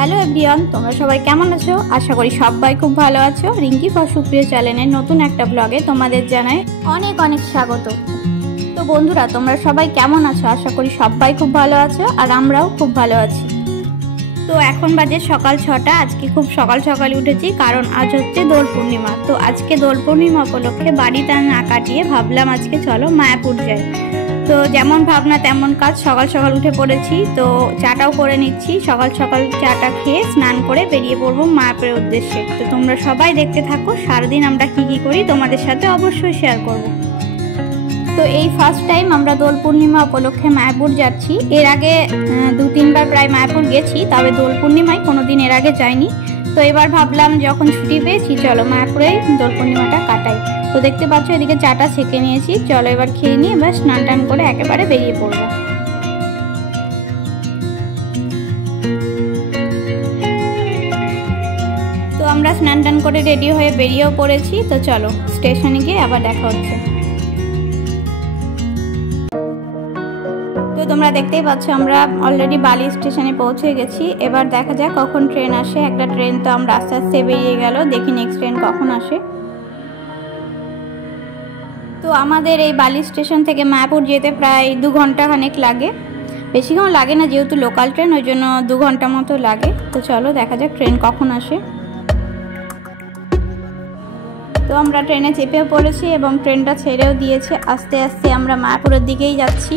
Hello everyone, তোমরা সবাই কেমন আছো? আশা করি সবাই খুব ভালো আছো। রিঙ্কি ফর সুপ্রিয় চ্যানেলের নতুন একটা ব্লগে তোমাদের জানাই অনেক অনেক স্বাগত। তো বন্ধুরা, তোমরা সবাই কেমন আছো? আশা করি সবাই খুব ভালো আছো আর আমরাও খুব ভালো আছি। তো এখন বাজে সকাল 6টা। আজকে খুব সকাল সকাল উঠেছি, কারণ আজ হচ্ছে দোল পূর্ণিমা। তো আজকে দোল পূর্ণিমা উপলক্ষে বাড়িতে না কাটিয়ে ভাবলাম আজকে চলো মায়াপুর যাই। তো যেমন ভাবনা তেমন কাজ, সকাল সকাল উঠে পড়েছি। তো চাটাও করে নিচ্ছি। সকাল সকাল চাটা খেয়ে স্নান করে বেরিয়ে পড়বো মায়াপুরের উদ্দেশ্যে। তো তোমরা সবাই দেখতে থাকো, সারাদিন আমরা কি করি তোমাদের সাথে অবশ্যই শেয়ার করব। তো এই ফার্স্ট টাইম আমরা দোল পূর্ণিমা উপলক্ষে মায়াপুর যাচ্ছি। এর আগে 2-3বার প্রায় মায়াপুর গেছি, তবে দোল পূর্ণিমায় কোনোদিন এর আগে যাইনি। তো এবার ভাবলাম যখন ছুটি পেয়েছি চলো মায়াপুরে দোল পূর্ণিমাটা কাটাই। তো দেখতে পাচ্ছ এদিকে চাটা ছেঁকে নিয়েছি। চলো এবার খেয়ে নিয়ে এবার স্নান টান করে একেবারে বেরিয়ে পড়বো। তো আমরা স্নান টান করে রেডি হয়ে বেরিয়েও পড়েছি। তো চলো স্টেশনে গিয়ে আবার দেখা হচ্ছে। তো তোমরা দেখতেই পাচ্ছ আমরা অলরেডি বালি স্টেশনে পৌঁছে গেছি। এবার দেখা যাক কখন ট্রেন আসে। একটা ট্রেন তো আমরা আস্তে আস্তে বেরিয়ে গেল, দেখি নেক্সট ট্রেন কখন আসে। তো আমাদের এই বালি স্টেশন থেকে মায়াপুর যেতে প্রায় 2 ঘন্টা খানেক লাগে। বেশিক্ষণ লাগে না, যেহেতু লোকাল ট্রেন, ওই জন্য 2 ঘন্টা মতো লাগে। তো চলো দেখা যাক ট্রেন কখন আসে। তো আমরা ট্রেনে চেপেও পড়েছি এবং ট্রেনটা ছেড়েও দিয়েছে। আস্তে আস্তে আমরা মায়াপুরের দিকেই যাচ্ছি।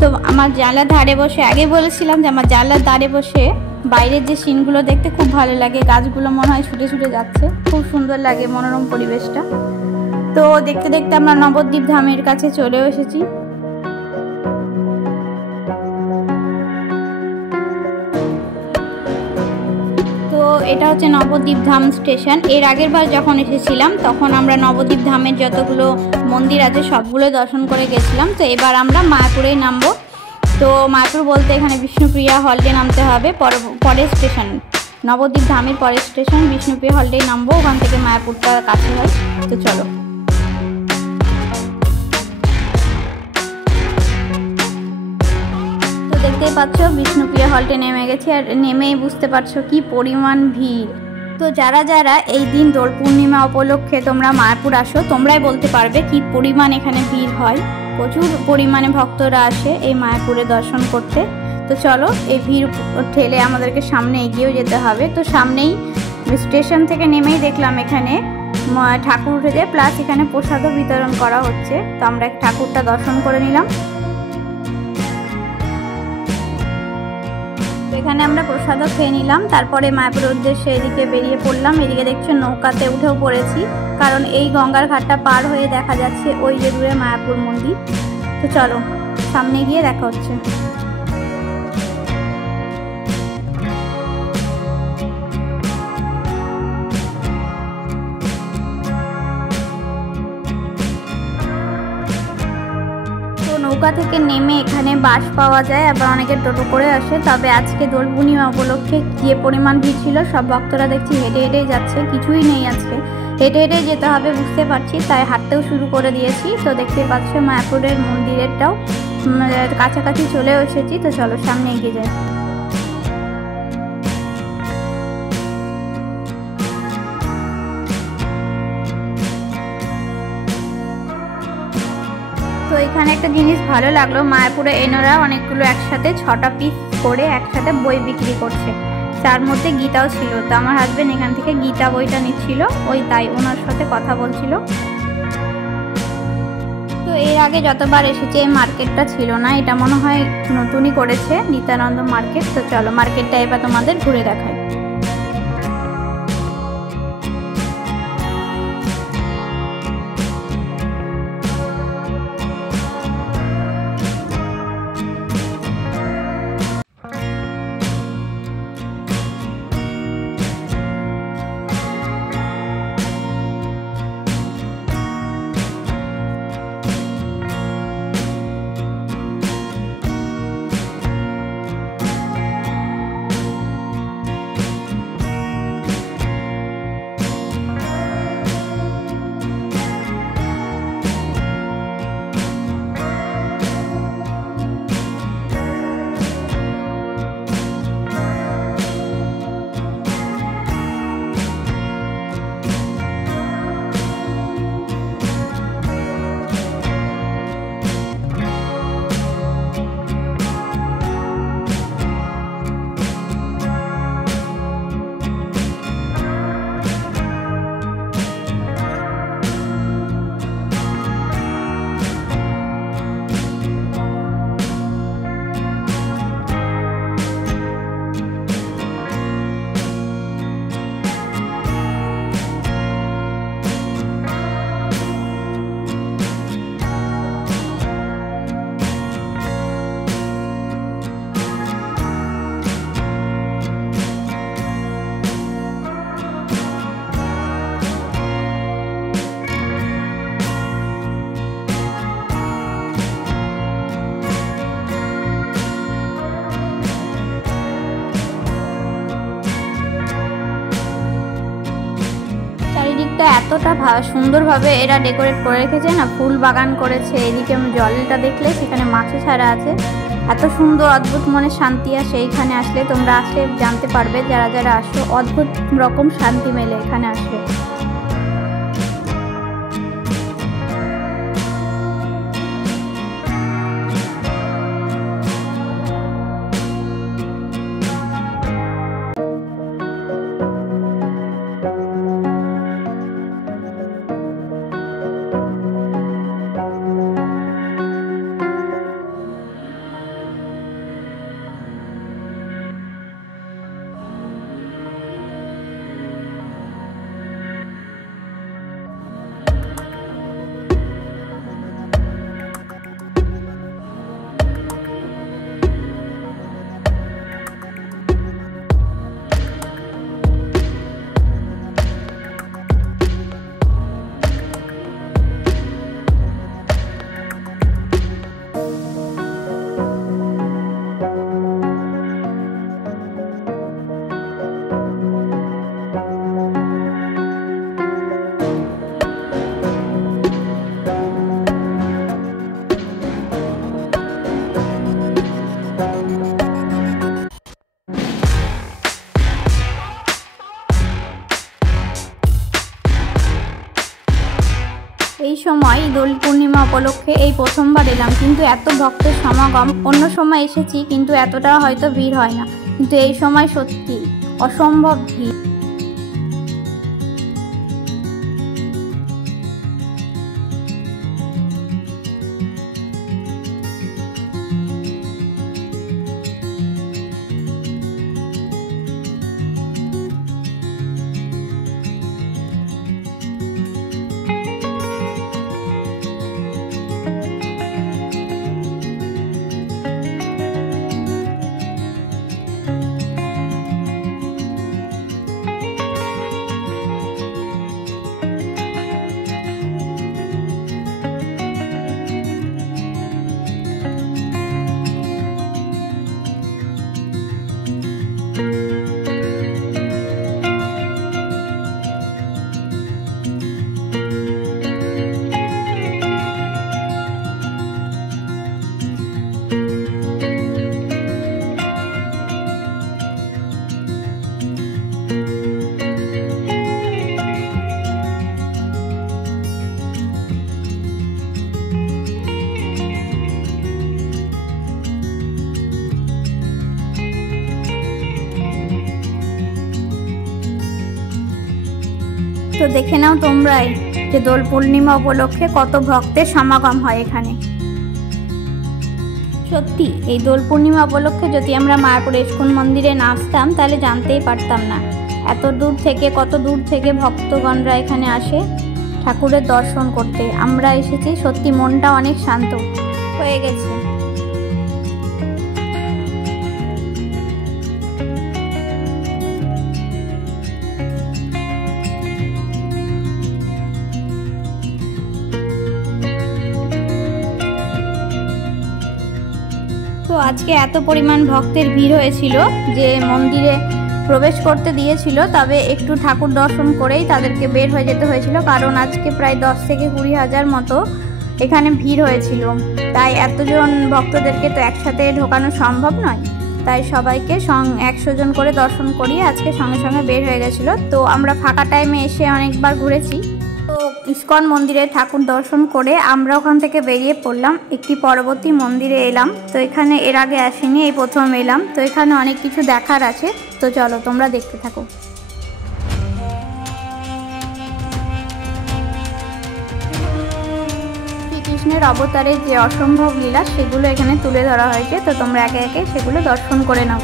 তো আমার জানলার ধারে বসে, আগে বলেছিলাম যে আমার জানলার ধারে বসে বাইরের যে সিনগুলো দেখতে খুব ভালো লাগে। গাছগুলো মনে হয় ছুটে ছুটে যাচ্ছে, খুব সুন্দর লাগে মনোরম পরিবেশটা। তো দেখতে দেখতে আমরা নবদ্বীপ ধামের কাছে চলেও এসেছি। তো এটা হচ্ছে নবদ্বীপ ধাম স্টেশন। এর আগের বার যখন এসেছিলাম তখন আমরা নবদ্বীপ ধামের যতগুলো মন্দির আছে সবগুলো দর্শন করে গেছিলাম। তো এবার আমরা মায়াপুরেই নামবো। তো মায়াপুর বলতে এখানে বিষ্ণুপ্রিয়া হল্টে নামতে হবে। পরের স্টেশন নবদ্বীপ ধামের পরের স্টেশন বিষ্ণুপ্রিয়া হল্টেই নামবো। ওখান থেকে মায়াপুরটা কাছে হয়। তো চলো। দেখতেই পাচ্ছ বিষ্ণুপ্রিয়া হল্টে নেমে গেছি, আর নেমেই বুঝতে পারছো কি পরিমাণ ভিড়। তো যারা যারা এই দিন দোল পূর্ণিমা উপলক্ষে তোমরা মায়াপুর আসো, তোমরাই বলতে পারবে কি পরিমাণ এখানে ভিড় হয়। প্রচুর পরিমাণে ভক্তরা আসে এই মায়াপুরে দর্শন করতে। তো চলো এই ভিড় ঠেলে আমাদেরকে সামনে এগিয়েও যেতে হবে। তো সামনেই স্টেশন থেকে নেমেই দেখলাম এখানে ঠাকুর উঠেছে, প্লাস এখানে প্রসাদও বিতরণ করা হচ্ছে। তো আমরা ঠাকুরটা দর্শন করে নিলাম। এখানে আমরা প্রসাদও খেয়ে নিলাম। তারপরে মায়াপুরের উদ্দেশ্যে এদিকে বেরিয়ে পড়লাম। এদিকে দেখছো নৌকাতে উঠেও পড়েছি, কারণ এই গঙ্গার ঘাটটা পার হয়ে দেখা যাচ্ছে ওই যে দূরে মায়াপুর মন্দির। তো চলো সামনে গিয়ে দেখা হচ্ছে। নৌকা থেকে নেমে এখানে বাস পাওয়া যায়, আবার অনেকে টোটো করে আসে। তবে আজকে দোল পূর্ণিমা উপলক্ষে যে পরিমাণ ভিড় ছিল, সব ভক্তরা দেখছি হেঁটে হেঁটেই যাচ্ছে। কিছুই নেই আজকে, হেঁটে হেঁটেই যেতে হবে বুঝতে পারছি, তাই হাঁটতেও শুরু করে দিয়েছি। তো দেখতে পাচ্ছ মায়াপুরের মন্দিরেরটাও কাছাকাছি চলেও এসেছি। তো চলো সামনে এগিয়ে যাই। তো এখানে একটা জিনিস ভালো লাগলো, মায়াপুরে এনারা অনেকগুলো একসাথে 6টা পিস করে একসাথে বই বিক্রি করছে। তার মধ্যে গীতাও ছিল। তো আমার হাজবেন্ড এখান থেকে গীতা বইটা নিচ্ছিল, তাই ওনার সাথে কথা বলছিল। তো এর আগে যতবার এসেছে এই মার্কেটটা ছিল না, এটা মনে হয় নতুনই করেছে নিত্যানন্দ মার্কেট। তো চলো মার্কেটটা এবার তোমাদের ঘুরে দেখাই। এতটা সুন্দরভাবে এরা ডেকোরেট করে রেখেছে না, ফুল বাগান করেছে। এদিকে জলটা দেখলে সেখানে মাছও ছাড়া আছে। এত সুন্দর অদ্ভুত মনে শান্তি আসে এইখানে আসলে। তোমরা আসলে জানতে পারবে, যারা যারা আসো অদ্ভুত রকম শান্তি মেলে এখানে আসলে। এই সময় দোল পূর্ণিমা উপলক্ষে এই প্রথমবার এলাম, কিন্তু এত ভক্তের সমাগম। অন্য সময় এসেছি কিন্তু এতটা হয়তো ভিড় হয় না, কিন্তু এই সময় সত্যি অসম্ভব ভিড়। তো দেখে নাও তোমরাই যে দোল পূর্ণিমা উপলক্ষে কত ভক্তের সমাগম হয় এখানে। সত্যি এই দোল পূর্ণিমা উপলক্ষে যদি আমরা মায়াপুর ইস্কন মন্দিরে না আসতাম তাহলে জানতেই পারতাম না। এত দূর থেকে, কত দূর থেকে ভক্তগণরা এখানে আসে ঠাকুরের দর্শন করতে। আমরা এসেছি, সত্যি মনটা অনেক শান্ত হয়ে গেছে। তো আজকে এত পরিমাণ ভক্তের ভিড় হয়েছিল যে মন্দিরে প্রবেশ করতে দিয়েছিল, তবে একটু ঠাকুর দর্শন করেই তাদেরকে বের হয়ে যেতে হয়েছিল, কারণ আজকে প্রায় 10 থেকে 20 হাজার মতো এখানে ভিড় হয়েছিল। তাই এতজন ভক্তদেরকে তো একসাথে ঢোকানো সম্ভব নয়, তাই সবাইকে 100 জন করে দর্শন করিয়ে আজকে সঙ্গে সঙ্গে বের হয়ে গেছিলো। তো আমরা ফাঁকা টাইমে এসে অনেকবার ঘুরেছি। তো ইস্কন মন্দিরে ঠাকুর দর্শন করে আমরা ওখান থেকে বেরিয়ে পড়লাম, একটি পরবর্তী মন্দিরে এলাম। তো এখানে এর আগে আসিনি, এই প্রথম এলাম। তো এখানে অনেক কিছু দেখার আছে, তো চলো তোমরা দেখতে থাকো। শ্রীকৃষ্ণের অবতারের যে অসম্ভব লীলা সেগুলো এখানে তুলে ধরা হয়েছে, তো তোমরা একে একে সেগুলো দর্শন করে নাও।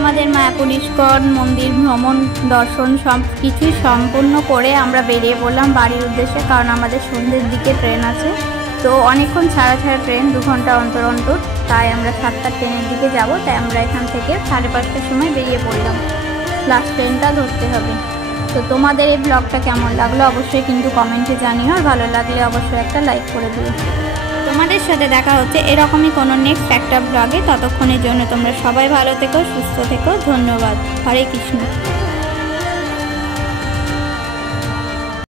আমাদের মায়াপুর ইস্কন মন্দির ভ্রমণ দর্শন সব কিছুই সম্পূর্ণ করে আমরা বেরিয়ে পড়লাম বাড়ির উদ্দেশ্যে, কারণ আমাদের সন্ধ্যের দিকে ট্রেন আছে। তো অনেকক্ষণ ছাড়া ট্রেন, 2 ঘন্টা অন্তর অন্তর, তাই আমরা 7টার ট্রেনের দিকে যাব। তাই আমরা এখান থেকে 5:30টার সময় বেরিয়ে পড়লাম, লাস্ট ট্রেনটা ধরতে হবে। তো তোমাদের এই ব্লগটা কেমন লাগলো অবশ্যই কিন্তু কমেন্টে জানিও, আর ভালো লাগলে অবশ্যই একটা লাইক করে দিও। তোমাদের সাথে দেখা হচ্ছে এরকমই কোনো নেক্সট একটা ব্লগে। ততক্ষণের জন্য তোমরা সবাই ভালো থেকো, সুস্থ থেকো। ধন্যবাদ। হরে কৃষ্ণ।